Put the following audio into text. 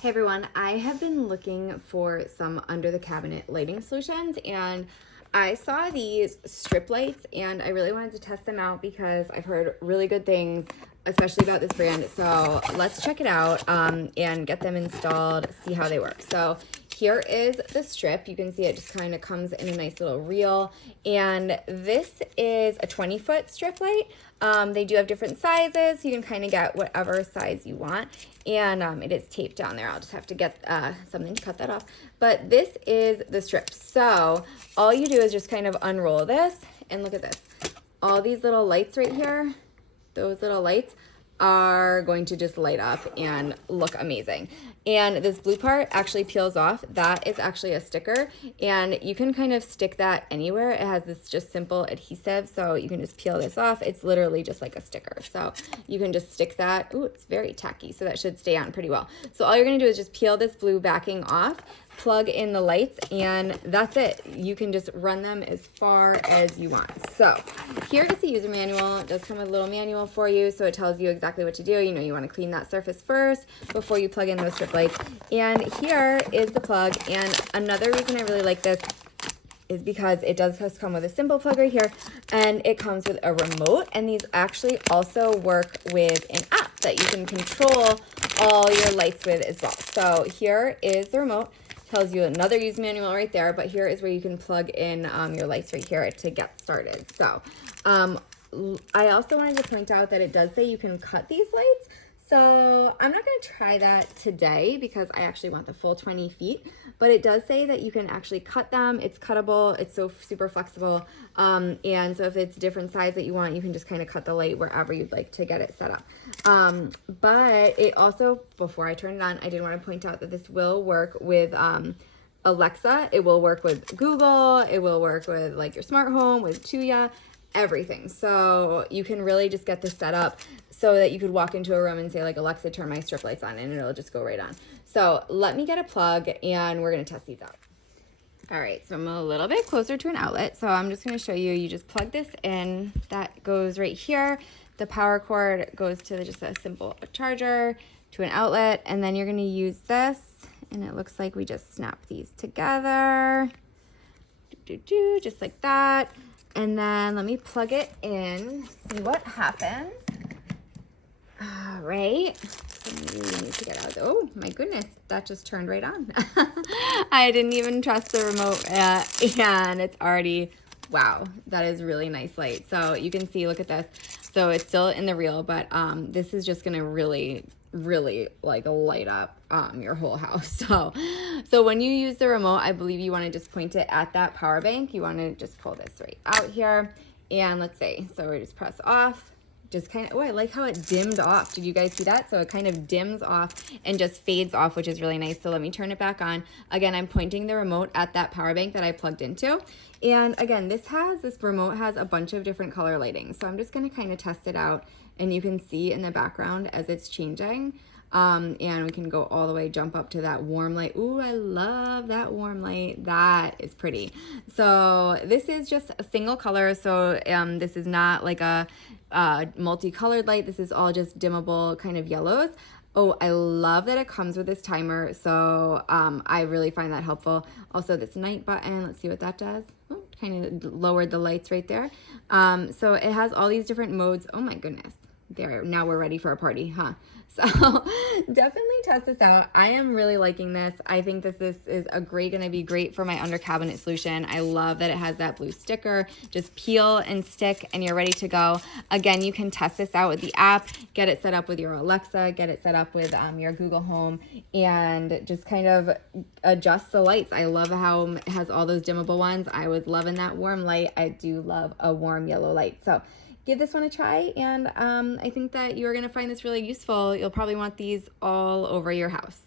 Hey everyone, I have been looking for some under the cabinet lighting solutions and I saw these strip lights and I really wanted to test them out because I've heard really good things, especially about this brand. So let's check it out and get them installed, see how they work. So here is the strip. You can see it just kind of comes in a nice little reel. And this is a 20-foot strip light. They do have different sizes, so you can kind of get whatever size you want. And it is taped down there. I'll just have to get something to cut that off. But this is the strip. So all you do is just kind of unroll this and look at this. All these little lights right here, those little lights are going to just light up and look amazing. And this blue part actually peels off. That is actually a sticker, and you can kind of stick that anywhere. It has this just simple adhesive, so you can just peel this off. It's literally just like a sticker, so you can just stick that. Ooh, it's very tacky, so that should stay on pretty well. So all you're gonna do is just peel this blue backing off, plug in the lights, and that's it. You can just run them as far as you want. So here is the user manual. It does come with a little manual for you, so it tells you exactly what to do. You know, you want to clean that surface first before you plug in those strip lights. And here is the plug. And another reason I really like this is because it does just come with a simple plug right here, and it comes with a remote, and these actually also work with an app that you can control all your lights with as well. So here is the remote. Tells you another use manual right there, but here is where you can plug in your lights right here to get started. So I also wanted to point out that it does say you can cut these lights. So I'm not going to try that today because I actually want the full 20 feet, but it does say that you can actually cut them. It's cuttable. It's so super flexible. And so if it's different size that you want, you can just kind of cut the light wherever you'd like to get it set up. But it also, before I turn it on, I did want to point out that this will work with Alexa. It will work with Google. It will work with like your smart home, with Tuya, everything. So you can really just get this set up so that you could walk into a room and say like, Alexa, turn my strip lights on, and it'll just go right on. So let me get a plug and we're gonna test these out. All right, so I'm a little bit closer to an outlet. So I'm just gonna show you, you just plug this in, that goes right here. The power cord goes to just a simple charger to an outlet, and then you're gonna use this, and it looks like we just snap these together, just like that. And then let me plug it in, see what happens. All right, so maybe we need to get out. Oh my goodness, that just turned right on. I didn't even trust the remote and it's already, wow, that is really nice light. So you can see, look at this. So it's still in the reel, but this is just gonna really like light up your whole house. So when you use the remote, I believe you want to just point it at that power bank. You want to just pull this right out here, and let's say, so we just press off, just kind of, oh, I like how it dimmed off. Did you guys see that? So it kind of dims off and just fades off, which is really nice. So let me turn it back on. Again, I'm pointing the remote at that power bank that I plugged into. And again, this remote has a bunch of different color lighting. So I'm just going to kind of test it out, and you can see in the background as it's changing. And we can go all the way, jump up to that warm light. Ooh, I love that warm light. That is pretty. So this is just a single color. So this is not like a multicolored light. This is all just dimmable kind of yellows. Oh, I love that it comes with this timer. So I really find that helpful. Also this night button, let's see what that does. Oh, kind of lowered the lights right there. So it has all these different modes. Oh my goodness. There, now we're ready for a party, huh? So definitely test this out. I am really liking this. I think this is gonna be great for my under cabinet solution. I love that it has that blue sticker. Just peel and stick and you're ready to go. Again, you can test this out with the app, get it set up with your Alexa, get it set up with your Google Home, and just kind of adjust the lights. I love how it has all those dimmable ones. I was loving that warm light. I do love a warm yellow light. So give this one a try, and I think that you're going to find this really useful. You'll probably want these all over your house.